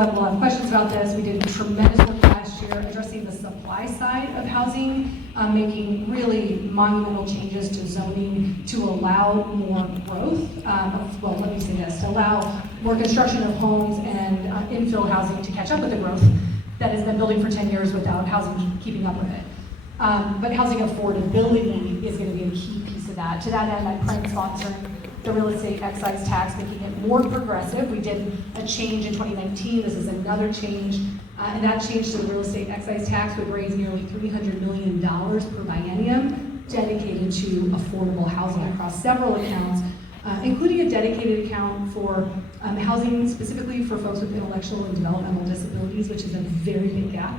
I have a lot of questions about this. We did tremendous work last year addressing the supply side of housing, making really monumental changes to zoning to allow more growth. Well, let me say this, to allow more construction of homes and infill housing to catch up with the growth that has been building for 10 years without housing keeping up with it. But housing affordability is going to be a key piece of that. To that end, I'm sponsoring the real estate excise tax, making it more progressive. We did a change in 2019. This is another change. And that change to the real estate excise tax would raise nearly $300 million per biennium dedicated to affordable housing across several accounts, including a dedicated account for housing specifically for folks with intellectual and developmental disabilities, which is a very big gap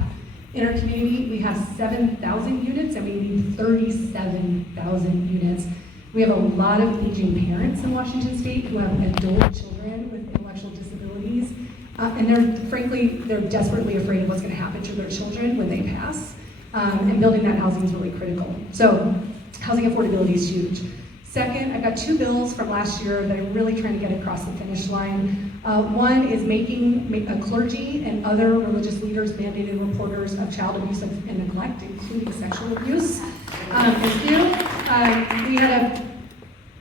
in our community. We have 7,000 units and we need 37,000 units. We have a lot of aging parents in Washington State who have adult children with intellectual disabilities. And they're desperately afraid of what's going to happen to their children when they pass. And building that housing is really critical. So housing affordability is huge. Second, I've got two bills from last year that I'm really trying to get across the finish line. One is making a clergy and other religious leaders mandated reporters of child abuse and neglect, including sexual abuse.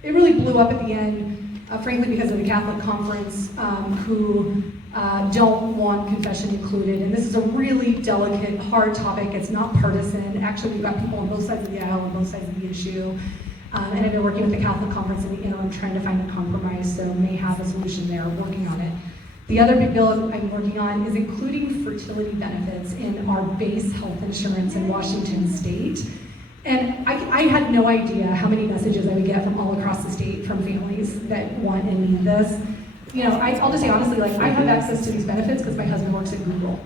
It really blew up at the end, frankly, because of the Catholic Conference, who don't want confession included. And this is a really delicate, hard topic. It's not partisan. Actually, we've got people on both sides of the aisle, on both sides of the issue. And I've been working with the Catholic Conference in the interim, trying to find a compromise, so may have a solution there, working on it. The other big bill I'm working on is including fertility benefits in our base health insurance in Washington State. And I had no idea how many messages I would get from all across the state from families that want and need this. You know, I'll just say honestly, like, I have access to these benefits because my husband works at Google.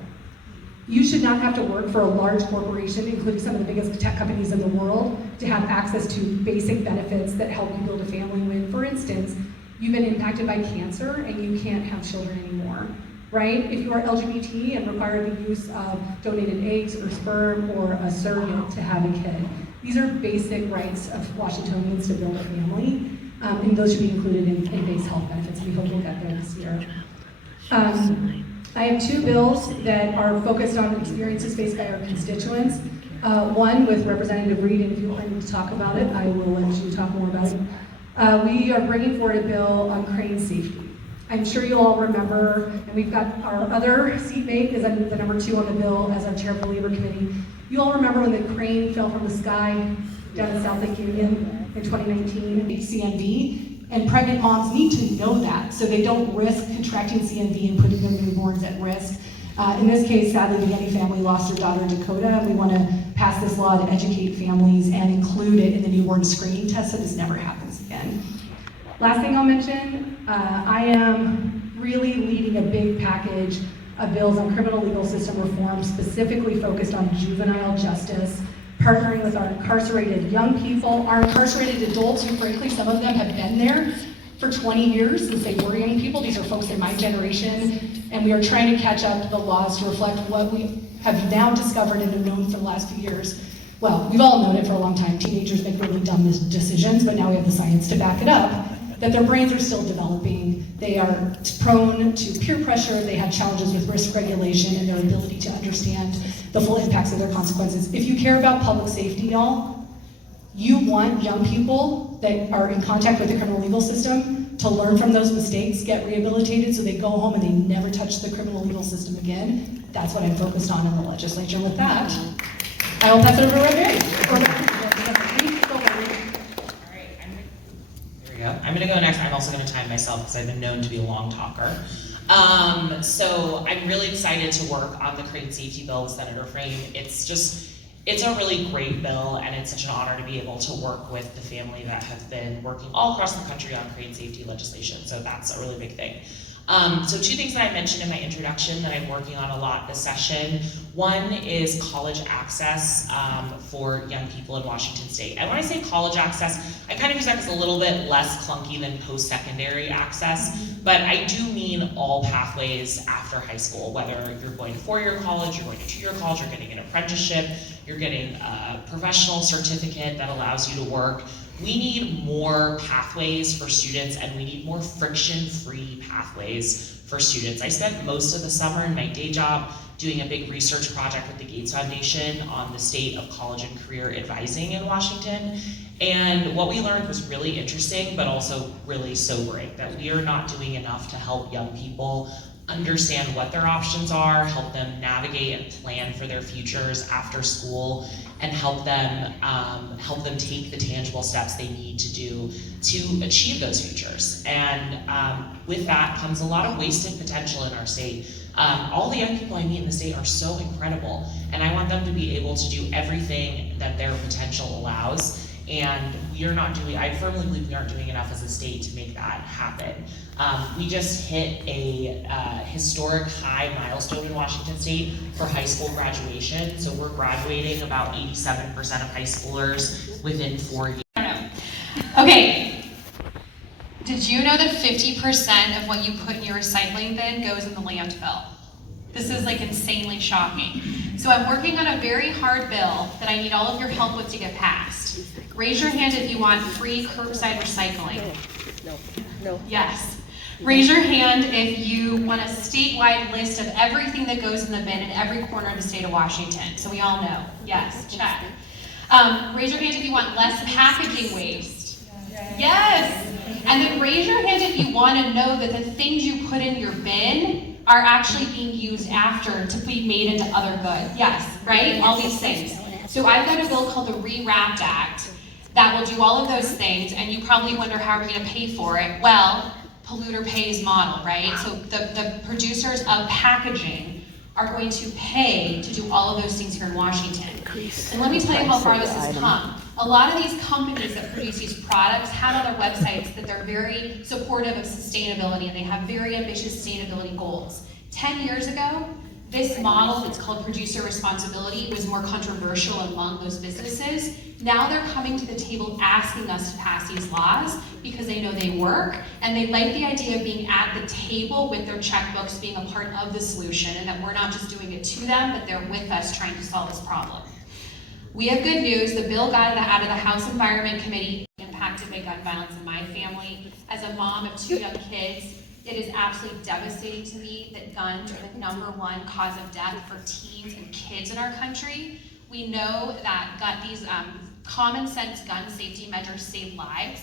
You should not have to work for a large corporation, including some of the biggest tech companies in the world, to have access to basic benefits that help you build a family when, for instance, you've been impacted by cancer and you can't have children anymore, right? If you are LGBT and require the use of donated eggs or sperm or a surrogate to have a kid. These are basic rights of Washingtonians to build a family, and those should be included in base health benefits. We hope we'll get there this year. I have two bills that are focused on experiences faced by our constituents. One with Representative Reed, and if you want me to talk about it, I will let you talk more about it. We are bringing forward a bill on crane safety. I'm sure you all remember, and we've got our other seatmate is the number 2 on the bill as our chair of the Labor Committee. You all remember when the crane fell from the sky down in South Lake Union in 2019, CMV, and pregnant moms need to know that so they don't risk contracting CMV and putting their newborns at risk. In this case, sadly, the Getty family lost their daughter Dakota, and we want to pass this law to educate families and include it in the newborn screening test so this never happens again. Last thing I'll mention, I am really leading a big package of bills on criminal legal system reform, specifically focused on juvenile justice, partnering with our incarcerated young people, our incarcerated adults, who frankly, some of them have been there for 20 years since they were young people. These are folks in my generation, and we are trying to catch up to the laws to reflect what we have now discovered and have known for the last few years. Well, we've all known it for a long time. Teenagers make really dumb decisions, but now we have the science to back it up, that their brains are still developing. They are prone to peer pressure. They have challenges with risk regulation and their ability to understand the full impacts of their consequences. If you care about public safety, y'all, you want young people that are in contact with the criminal legal system to learn from those mistakes, get rehabilitated so they go home and they never touch the criminal legal system again. That's what I'm focused on in the legislature. With that, I will pass it over to Red Mary. I'm going to go next. I'm also going to time myself because I've been known to be a long talker. So I'm really excited to work on the crane safety bill with Senator Frame. It's a really great bill, and it's such an honor to be able to work with the family that have been working all across the country on crane safety legislation. So that's a really big thing. So 2 things that I mentioned in my introduction that I'm working on a lot this session. One is college access for young people in Washington State. And when I say college access, I kind of use that as a little bit less clunky than post-secondary access, but I do mean all pathways after high school, whether you're going to 4-year college, you're going to 2-year college, you're getting an apprenticeship, you're getting a professional certificate that allows you to work. We need more pathways for students, and we need more friction-free pathways for students. I spent most of the summer in my day job doing a big research project with the Gates Foundation on the state of college and career advising in Washington. And what we learned was really interesting, but also really sobering, that we are not doing enough to help young people understand what their options are, help them navigate and plan for their futures after school, and help them take the tangible steps they need to do to achieve those futures. And with that comes a lot of wasted potential in our state. All the young people I meet in the state are so incredible, and I want them to be able to do everything that their potential allows. And I firmly believe we aren't doing enough as a state to make that happen. We just hit a historic high milestone in Washington State for high school graduation. So we're graduating about 87% of high schoolers within 4 years. Okay, did you know that 50% of what you put in your recycling bin goes in the landfill? This is like insanely shocking. So I'm working on a very hard bill that I need all of your help with to get passed. Raise your hand if you want free curbside recycling. No. Yes. Raise your hand if you want a statewide list of everything that goes in the bin in every corner of the state of Washington. So we all know. Yes, check. Raise your hand if you want less packaging waste. Yes. And then raise your hand if you want to know that the things you put in your bin are actually being used after to be made into other goods. Yes, right? All these things. So I've got a bill called the Rewrapped Act that will do all of those things, and you probably wonder how are we going to pay for it. Well, polluter pays model, right? So the producers of packaging are going to pay to do all of those things here in Washington. And let me tell you how far this has come. A lot of these companies that produce these products have on their websites that they're very supportive of sustainability and they have very ambitious sustainability goals. 10 years ago, this model, it's called producer responsibility, was more controversial among those businesses. Now they're coming to the table asking us to pass these laws because they know they work and they like the idea of being at the table with their checkbooks, being a part of the solution, and that we're not just doing it to them, but they're with us trying to solve this problem. We have good news. The bill got out of the House Environment Committee, impacted by gun violence in my family. As a mom of 2 young kids, it is absolutely devastating to me that guns are the #1 cause of death for teens and kids in our country. We know that these common sense gun safety measures save lives.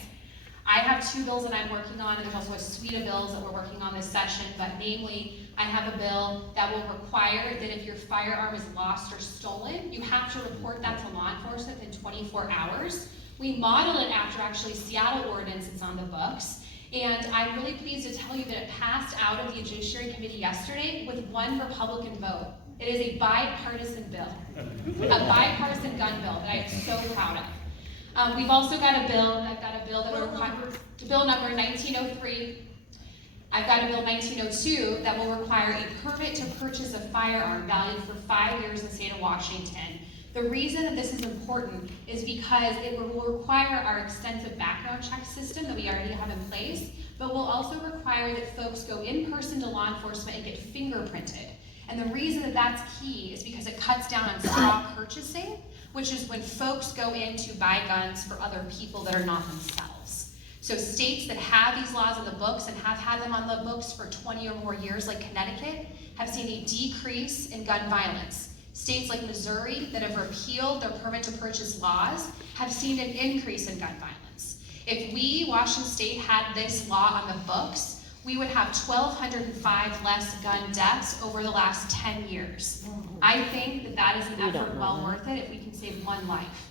I have 2 bills that I'm working on, and there's also a suite of bills that we're working on this session, but namely, I have a bill that will require that if your firearm is lost or stolen, you have to report that to law enforcement within 24 hours. We model it after actually Seattle ordinance that's on the books. And I'm really pleased to tell you that it passed out of the Judiciary Committee yesterday with 1 Republican vote. It is a bipartisan bill, a bipartisan gun bill that I am so proud of. We've also got a bill that will require, bill number 1903. I've got a bill 1902 that will require a permit to purchase a firearm valued for 5 years in the state of Washington. The reason that this is important is because it will require our extensive background check system that we already have in place, but will also require that folks go in person to law enforcement and get fingerprinted. And the reason that that's key is because it cuts down on straw purchasing, which is when folks go in to buy guns for other people that are not themselves. So states that have these laws on the books and have had them on the books for 20 or more years, like Connecticut, have seen a decrease in gun violence. States like Missouri that have repealed their permit to purchase laws have seen an increase in gun violence. If we, Washington State, had this law on the books, we would have 1,205 less gun deaths over the last 10 years. I think that that is an effort well worth it if we can save 1 life.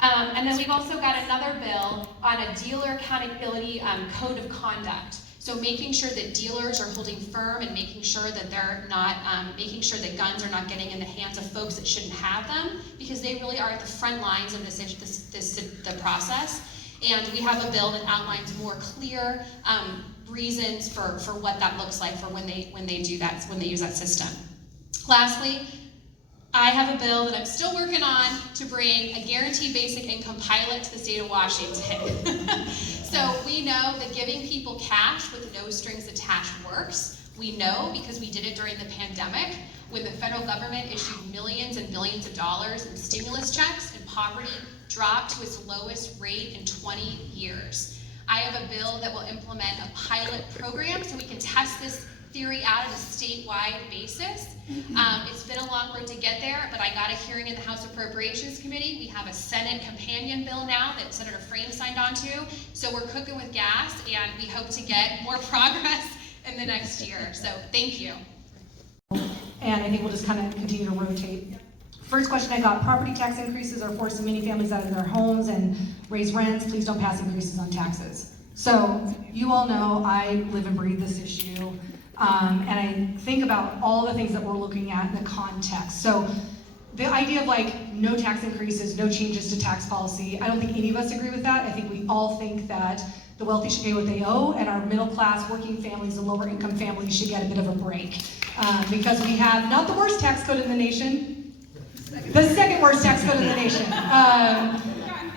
And then we've also got another bill on a dealer accountability code of conduct. So making sure that dealers are holding firm and making sure that they're not, making sure that guns are not getting in the hands of folks that shouldn't have them, because they really are at the front lines of the process. And we have a bill that outlines more clear reasons for what that looks like for when they do that, when they use that system. Lastly, I have a bill that I'm still working on to bring a guaranteed basic income pilot to the state of Washington. So we know that giving people cash with no strings attached works. We know because we did it during the pandemic when the federal government issued millions and billions of dollars in stimulus checks and poverty dropped to its lowest rate in 20 years. I have a bill that will implement a pilot program so we can test this theory out on a statewide basis. It's been a long road to get there, but I got a hearing in the House Appropriations Committee. We have a Senate companion bill now that Senator Frame signed on to. So we're cooking with gas, and we hope to get more progress in the next year. So thank you. And I think we'll just kind of continue to rotate. First question I got, property tax increases are forcing many families out of their homes and raise rents. Please don't pass increases on taxes. So you all know I live and breathe this issue. And I think about all the things that we're looking at in the context. So the idea of like no tax increases, no changes to tax policy, I don't think any of us agree with that. I think we all think that the wealthy should pay what they owe, and our middle class, working families, and lower income families should get a bit of a break. Because we have not the worst tax code in the nation, the second worst tax code in the nation.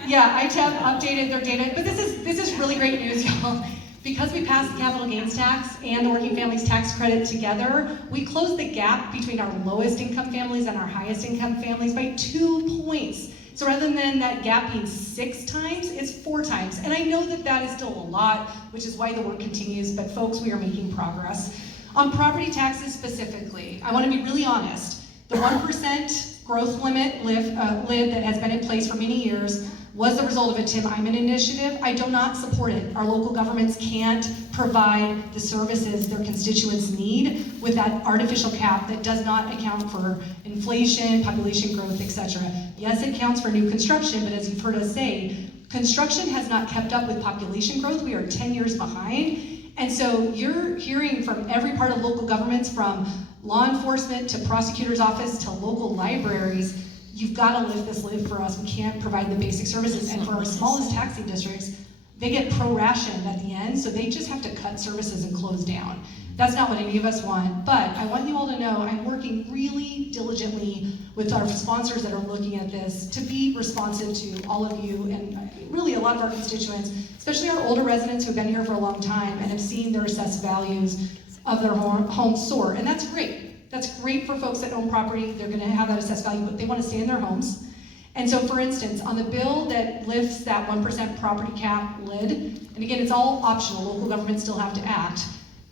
Yeah, ITEP updated their data, but this is really great news, y'all. Because we passed the capital gains tax and the working families tax credit together, we closed the gap between our lowest income families and our highest income families by 2 points. So rather than that gap being 6 times, it's 4 times. And I know that that is still a lot, which is why the work continues, but folks, we are making progress. On property taxes specifically, I want to be really honest. The 1% growth limit lid that has been in place for many years was the result of a Tim Eyman initiative. I do not support it. Our local governments can't provide the services their constituents need with that artificial cap that does not account for inflation, population growth, etc. Yes, it counts for new construction, but as you've heard us say, construction has not kept up with population growth. We are 10 years behind. And so you're hearing from every part of local governments, from law enforcement to prosecutor's office to local libraries, you've got to lift this lid for us. We can't provide the basic services. And for our smallest taxing districts, they get pro-rationed at the end, so they just have to cut services and close down. That's not what any of us want, but I want you all to know I'm working really diligently with our sponsors that are looking at this to be responsive to all of you and really a lot of our constituents, especially our older residents who have been here for a long time and have seen their assessed values of their homes soar, and that's great. That's great for folks that own property. They're going to have that assessed value, but they want to stay in their homes. And so, for instance, on the bill that lifts that 1% property cap lid, and again, it's all optional, local governments still have to act,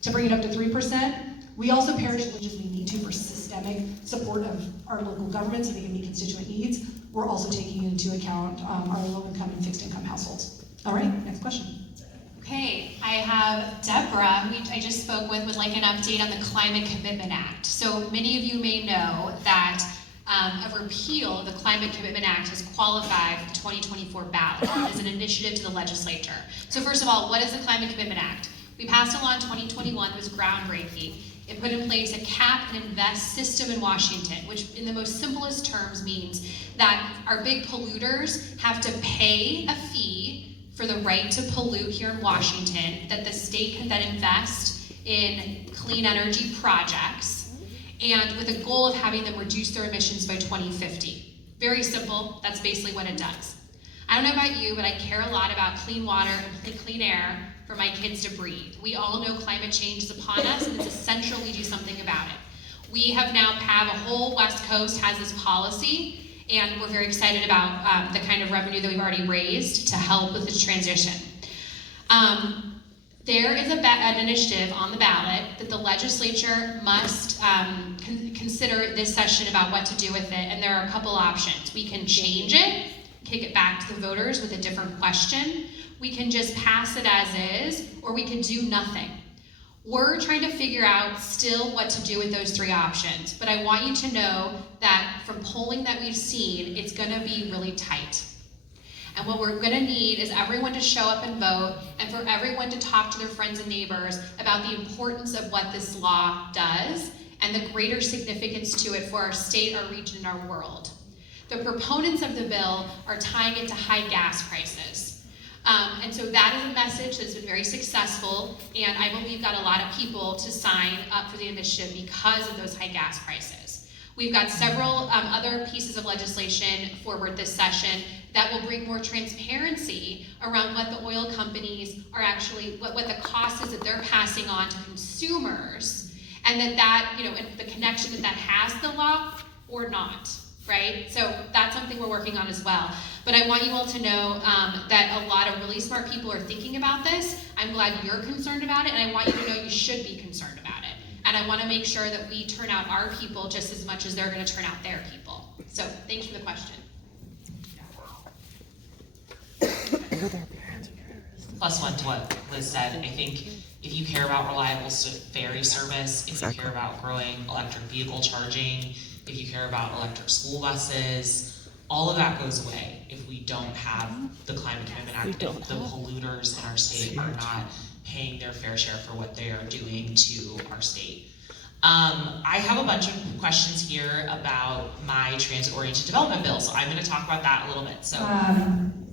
to bring it up to 3%, we also parent it as we need to for systemic support of our local government so they can meet constituent needs. We're also taking into account our low-income and fixed-income households. All right, next question. Okay, I have Deborah, who I just spoke with, would like an update on the Climate Commitment Act. So many of you may know that a repeal of the Climate Commitment Act has qualified for the 2024 ballot as an initiative to the legislature. So first of all, what is the Climate Commitment Act? We passed a law in 2021 that was groundbreaking. It put in place a cap and invest system in Washington, which in the most simplest terms means that our big polluters have to pay a fee for the right to pollute here in Washington, that the state can then invest in clean energy projects, and with a goal of having them reduce their emissions by 2050. Very simple, that's basically what it does. I don't know about you, but I care a lot about clean water and clean air for my kids to breathe. We all know climate change is upon us, and it's essential we do something about it. We have now have a whole West Coast has this policy, and we're very excited about the kind of revenue that we've already raised to help with this transition. There is an initiative on the ballot that the legislature must consider this session about what to do with it, and there are a couple options. We can change it, kick it back to the voters with a different question. We can just pass it as is, or we could do nothing. We're trying to figure out still what to do with those 3 options, but I want you to know that from polling that we've seen, it's gonna be really tight. And what we're gonna need is everyone to show up and vote, and for everyone to talk to their friends and neighbors about the importance of what this law does and the greater significance to it for our state, our region, and our world. The proponents of the bill are tying it to high gas prices. And so that is a message that's been very successful, and I believe got a lot of people to sign up for the initiative because of those high gas prices. We've got several other pieces of legislation forward this session that will bring more transparency around what the oil companies are actually, what the cost is that they're passing on to consumers, and that, and the connection that has to the law or not. right? So that's something we're working on as well. But I want you all to know that a lot of really smart people are thinking about this. I'm glad you're concerned about it, and I want you to know you should be concerned about it. And I want to make sure that we turn out our people just as much as they're going to turn out their people. So thanks for the question. Plus one to what Liz said, I think if you care about reliable ferry service, if you care about growing electric vehicle charging, if you care about electric school buses, all of that goes away if we don't have the Climate Commitment Act, if the polluters in our state are not paying their fair share for what they are doing to our state. I have a bunch of questions here about my transit-oriented development bill, so I'm going to talk about that a little bit. So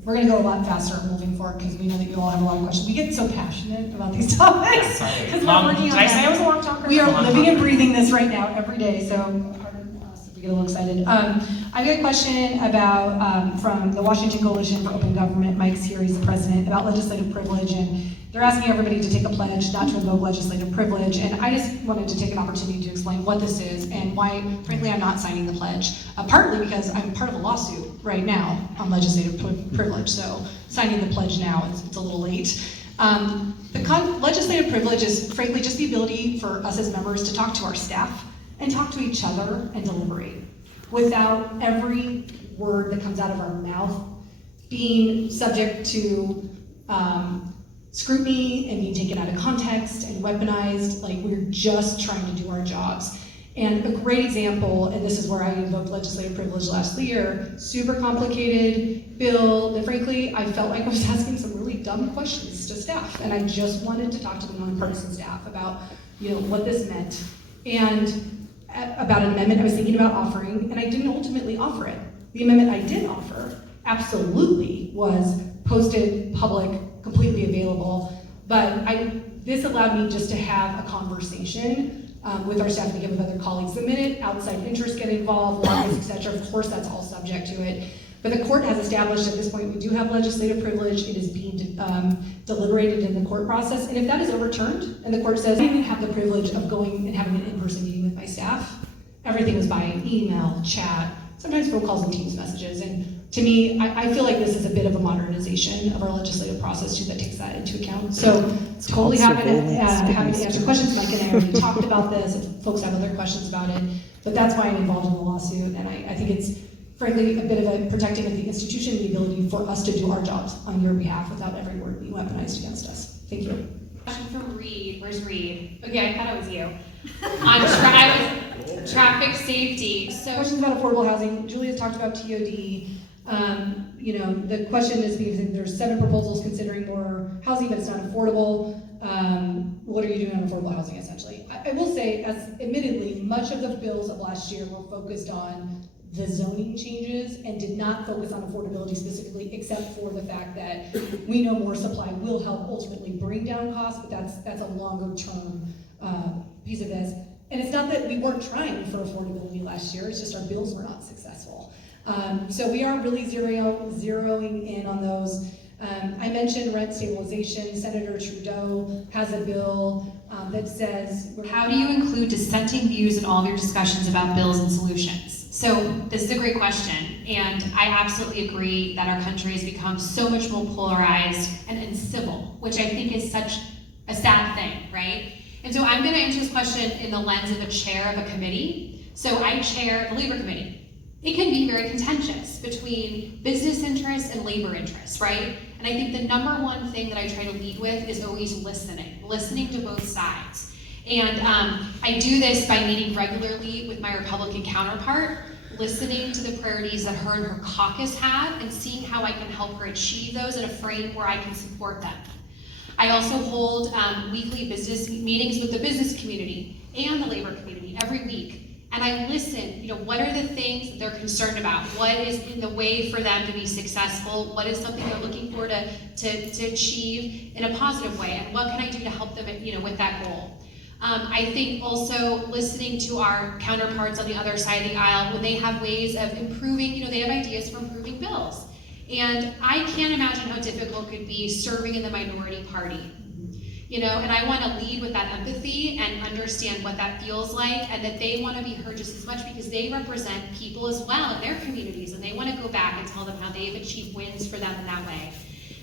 we're going to go a lot faster moving forward because we know that you all have a lot of questions. We get so passionate about these topics. Did I say I was a long talker? We are living and breathing this right now every day, so pardon us if we get a little excited. I've got a question about, from the Washington Coalition for Open Government. Mike's here, he's the president, about legislative privilege, and they're asking everybody to take a pledge not to invoke legislative privilege, and I just wanted to take an opportunity to explain what this is and why, frankly, I'm not signing the pledge. Partly because I'm part of a lawsuit right now on legislative privilege, so signing the pledge now, it's a little late. Legislative privilege is, frankly, just the ability for us as members to talk to our staff and talk to each other and deliberate without every word that comes out of our mouth being subject to scrutiny and being taken out of context and weaponized, like we're just trying to do our jobs. And a great example, and this is where I invoked legislative privilege last year, super complicated bill that frankly, I felt like I was asking some really dumb questions to staff. And I just wanted to talk to the nonpartisan staff about, what this meant. And about an amendment I was thinking about offering, and I didn't ultimately offer it. The amendment I did offer absolutely was posted, public, completely available, but this allowed me just to have a conversation with our staff and give with other colleagues. The minute outside interests get involved, lobbyists, et cetera, of course that's all subject to it. But the court has established at this point we do have legislative privilege. It is being deliberated in the court process, and if that is overturned and the court says I didn't have the privilege of going and having an in-person meeting with my staff, everything was by email, chat, sometimes phone calls and Teams messages, and to me, I feel like this is a bit of a modernization of our legislative process too that takes that into account. So totally happy to answer questions. Mike and I already talked about this, if folks have other questions about it, but that's why I'm involved in the lawsuit, and I think it's frankly a bit of a protecting of the institution, the ability for us to do our jobs on your behalf without every word being weaponized against us. Thank you. Question from Reed. Where's Reed? Okay, I thought it was you. On traffic safety. So questions about affordable housing. Julia's talked about TOD. The question is because there's 7 proposals considering more housing, but it's not affordable. What are you doing on affordable housing, essentially? I will say, as admittedly, much of the bills of last year were focused on the zoning changes and did not focus on affordability specifically, except for the fact that we know more supply will help ultimately bring down costs, but that's a longer term piece of this. And it's not that we weren't trying for affordability last year, it's just our bills were not successful. So we are really zeroing in on those. I mentioned rent stabilization. Senator Trudeau has a bill that says, how do you include dissenting views in all of your discussions about bills and solutions? So this is a great question, and I absolutely agree that our country has become so much more polarized and uncivil, which I think is such a sad thing, right? And so I'm going to answer this question in the lens of a chair of a committee. So I chair the Labor Committee. It can be very contentious between business interests and labor interests, right? And I think the number one thing that I try to lead with is always listening to both sides. And I do this by meeting regularly with my Republican counterpart, listening to the priorities that her and her caucus have, and seeing how I can help her achieve those in a frame where I can support them. I also hold weekly business meetings with the business community and the labor community every week. And I listen, what are the things that they're concerned about? What is in the way for them to be successful? What is something they're looking for to achieve in a positive way? And what can I do to help them, with that goal? I think also listening to our counterparts on the other side of the aisle when they have ways of improving, they have ideas for improving bills. And I can't imagine how difficult it could be serving in the minority party. You know, and I want to lead with that empathy and understand what that feels like, and that they want to be heard just as much because they represent people as well in their communities, and they want to go back and tell them how they've achieved wins for them in that way.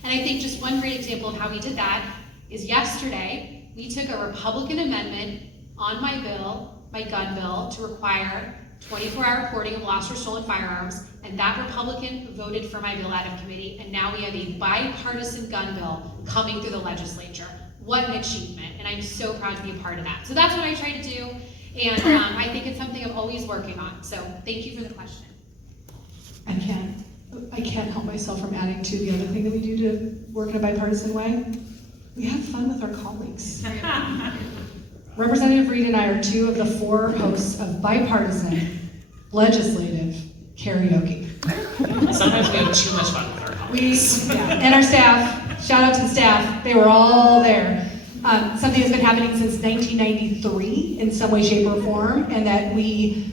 And I think just one great example of how we did that is yesterday, we took a Republican amendment on my bill, my gun bill, to require 24-hour reporting of lost or stolen firearms, and that Republican voted for my bill out of committee, and now we have a bipartisan gun bill coming through the legislature. What an achievement, and I'm so proud to be a part of that. So that's what I try to do, and I think it's something I'm always working on. So thank you for the question. I can't help myself from adding to the other thing that we do to work in a bipartisan way. We have fun with our colleagues. Representative Reed and I are 2 of the 4 hosts of bipartisan legislative karaoke. Sometimes we have too much fun with our colleagues. And our staff. Shout out to the staff, they were all there. Something that's been happening since 1993 in some way, shape, or form, and that we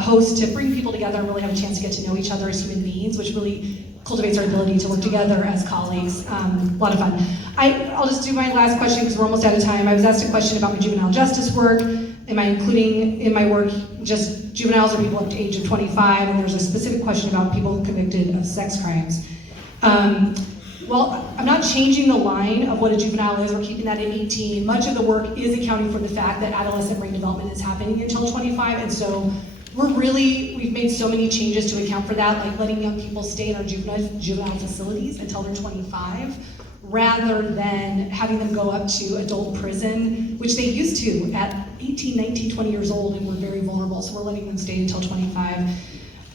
host to bring people together and really have a chance to get to know each other as human beings, which really cultivates our ability to work together as colleagues. A lot of fun. I'll just do my last question because we're almost out of time. I was asked a question about my juvenile justice work. Am I including in my work just juveniles or people up to age of 25? And there's a specific question about people convicted of sex crimes. Well, I'm not changing the line of what a juvenile is. We're keeping that at 18. Much of the work is accounting for the fact that adolescent brain development is happening until 25, and so we've made so many changes to account for that, like letting young people stay in our juvenile facilities until they're 25, rather than having them go up to adult prison, which they used to at 18, 19, 20 years old and were very vulnerable, so we're letting them stay until 25.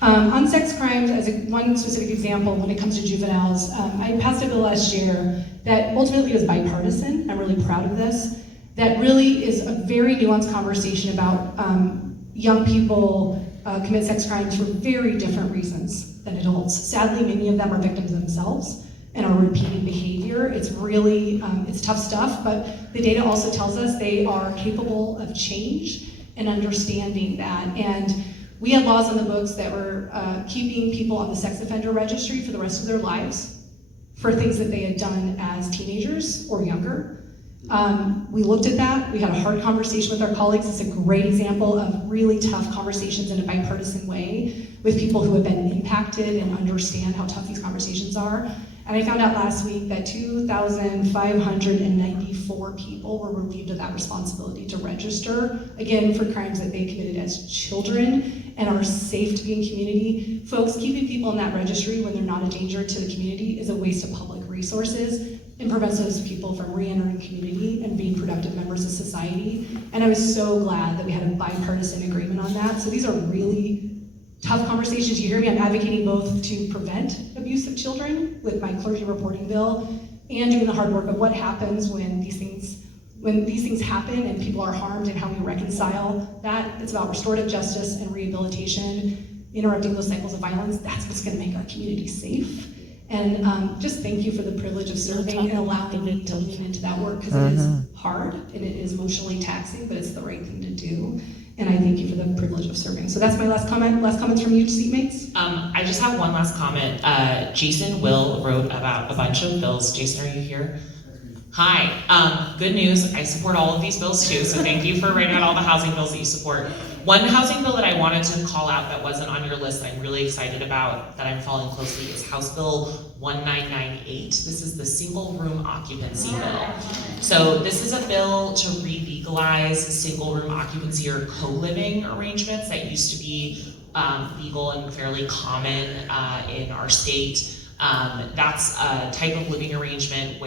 On sex crimes, as one specific example, when it comes to juveniles, I passed a bill last year that ultimately was bipartisan. I'm really proud of this. That really is a very nuanced conversation about young people commit sex crimes for very different reasons than adults. Sadly, many of them are victims themselves and are repeating behavior. It's really, it's tough stuff, but the data also tells us they are capable of change and understanding that. And we had laws in the books that were keeping people on the sex offender registry for the rest of their lives for things that they had done as teenagers or younger. We looked at that. We had a hard conversation with our colleagues. It's a great example of really tough conversations in a bipartisan way with people who have been impacted and understand how tough these conversations are. And I found out last week that 2,594 people were relieved of that responsibility to register, again, for crimes that they committed as children and are safe to be in community. Folks, keeping people in that registry when they're not a danger to the community is a waste of public resources and prevents those people from re-entering community and being productive members of society. And I was so glad that we had a bipartisan agreement on that. So these are really tough conversations. You hear me, I'm advocating both to prevent abuse of children with my clergy reporting bill and doing the hard work of what happens when these things happen and people are harmed and how we reconcile that. It's about restorative justice and rehabilitation, interrupting those cycles of violence. That's what's gonna make our community safe. And just thank you for the privilege of serving and allowing me to lean into that work, because it is hard and it is emotionally taxing, but it's the right thing to do. And I thank you for the privilege of serving. So that's my last comment. Last comments from you, seatmates? I just have one last comment. Jason Will wrote about a bunch of bills. Jason, are you here? Hi. Good news. I support all of these bills too, so thank you for writing out all the housing bills that you support. One housing bill that I wanted to call out that wasn't on your list that I'm really excited about, that I'm following closely, is House Bill 1998. This is the single room occupancy bill. So this is a bill to re-legalize single room occupancy or co-living arrangements that used to be legal and fairly common in our state. That's a type of living arrangement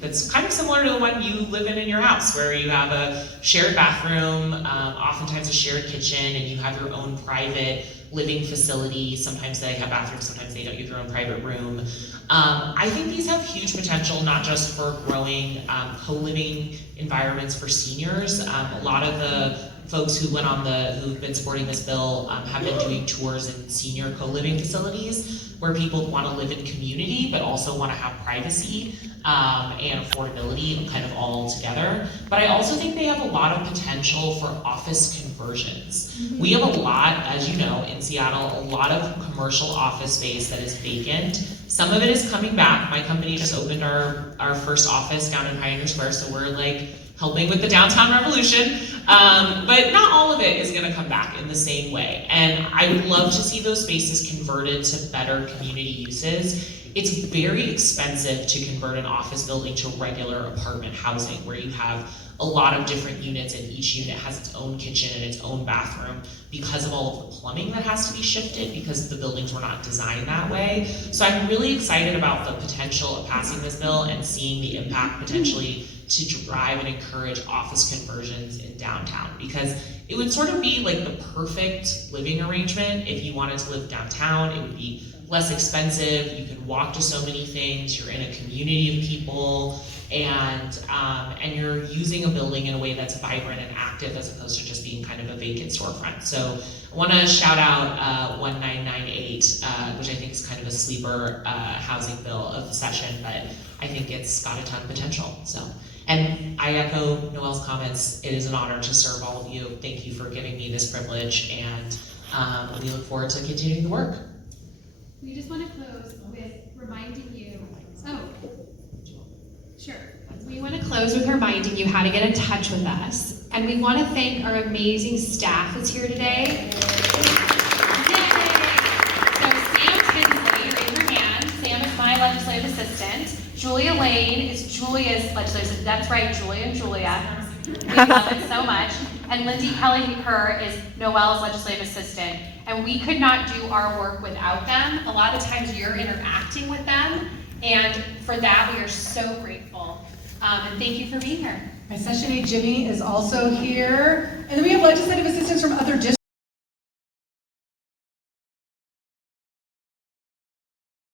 that's kind of similar to the one you live in your house, where you have a shared bathroom, oftentimes a shared kitchen, and you have your own private living facility. Sometimes they have bathrooms, sometimes they don't. You have your own private room. I think these have huge potential, not just for growing co-living environments for seniors. A lot of the folks who've been supporting this bill have been doing tours in senior co-living facilities where people want to live in community but also want to have privacy and affordability kind of all together. But I also think they have a lot of potential for office conversions. We have a lot, as you know, in Seattle, a lot of commercial office space that is vacant. Some of it is coming back. My company just opened our first office down in Pioneer Square, so we're like helping with the downtown revolution. But not all of it is gonna come back in the same way. And I would love to see those spaces converted to better community uses. It's very expensive to convert an office building to regular apartment housing where you have a lot of different units and each unit has its own kitchen and its own bathroom because of all of the plumbing that has to be shifted because the buildings were not designed that way. So I'm really excited about the potential of passing this bill and seeing the impact potentially to drive and encourage office conversions in downtown, because it would sort of be like the perfect living arrangement. If you wanted to live downtown, it would be less expensive, you can walk to so many things, you're in a community of people, and you're using a building in a way that's vibrant and active as opposed to just being kind of a vacant storefront. So I want to shout out 1998, which I think is kind of a sleeper housing bill of the session, but I think it's got a ton of potential. So, and I echo Noel's comments. It is an honor to serve all of you. Thank you for giving me this privilege, and we look forward to continuing the work. We just want to close with reminding you, sure. We want to close with reminding you how to get in touch with us. And we want to thank our amazing staff that's here today. Yay! So Sam Tinsley, raise your hand. Sam is my legislative assistant. Julia Lane is Julia's legislative assistant. That's right, Julia and Julia. We love it so much. And Lindsay Kelly-Her is Noel's legislative assistant. And we could not do our work without them. A lot of times you're interacting with them. And for that, we are so grateful. And thank you for being here. My session aide Jimmy is also here. And then we have legislators